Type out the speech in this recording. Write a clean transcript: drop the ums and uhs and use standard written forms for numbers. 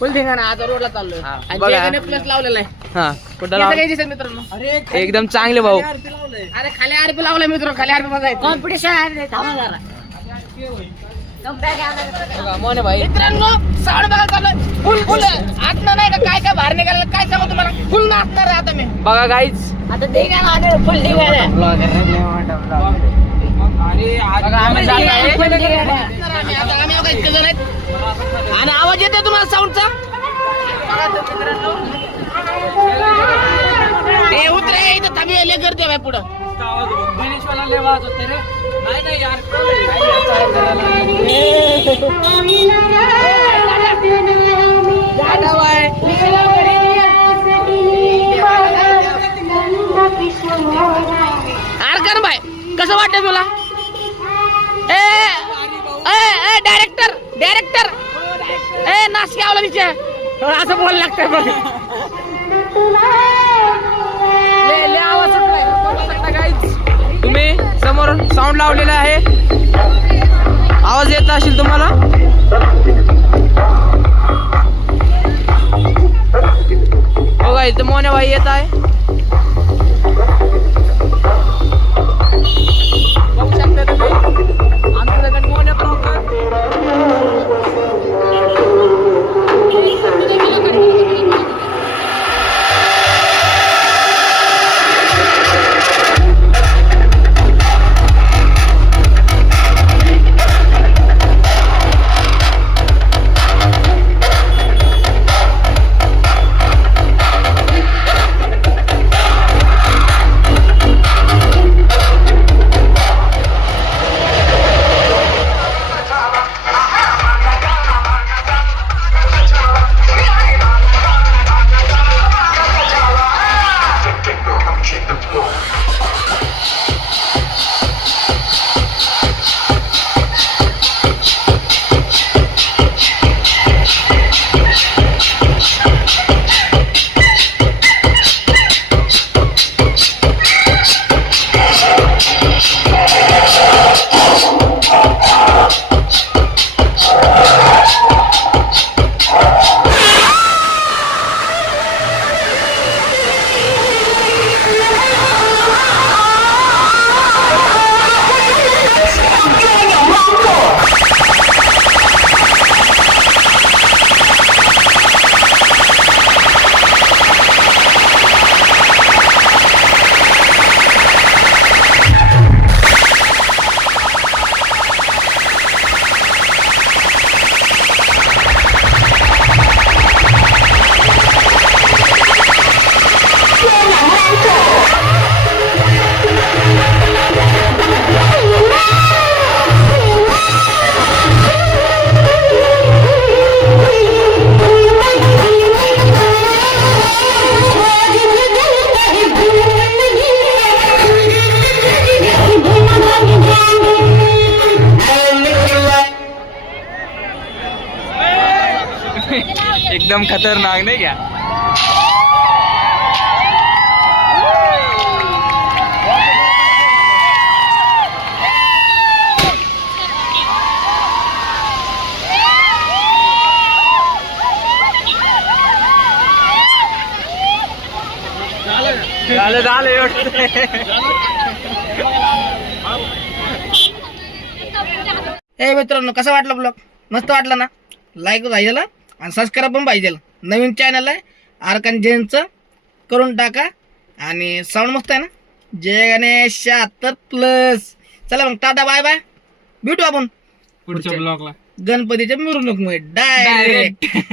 फुल धिंगाणा आता रोडला चाललोय आणि प्लस लावलेला आहे. हा कुठं मित्रांनो एकदम चांगले भाऊ. अरे खाली आरपी लावलाय मित्र, खाली आरपी मध्ये कॉम्पिटिशन मोने भाई मित्रांनो. साऊंड बघा चालू फुल फुल आतनं नाही का काय काय बाहेर निघालं काय सांगू तुम्हाला. फुल नाचणार आहे आता मी. बघा गाईच आता धिंगाणा आले फुल धिंगाणा. आणि आवाज येतोय तुम्हाला साऊंडचा. हे उतरे इथं थांबले करते बाय पुढं. भाई कसं वाटतं तुला. डायरेक्टर डायरेक्टर नाशिक आवला विचार असं बोलायला लागतंय बघ. आवाज सुटलाय. तुम्ही समोर साऊंड लावलेला आहे, आवाज येत असेल तुम्हाला. बघा इथं मोने भाई येत आहे. बघू शकता तुम्ही आमच्याकडे मोने पण एकदम खतरनाक नाही क्या. हे मित्रांनो कसं वाटलं ब्लॉग. मस्त वाटलं ना. लाईक पाहिजे आणि सबस्क्राईब पण पाहिजे. नवीन चॅनल आहे आरकान जैनचं, करून टाका. आणि साऊंड मस्त आहे ना. जय गणेश 76+. चला मग टाटा बाय बाय. भेटू आपण पुढच्या ब्लॉगला गणपतीच्या मिरवणूक मध्ये डायरेक्ट.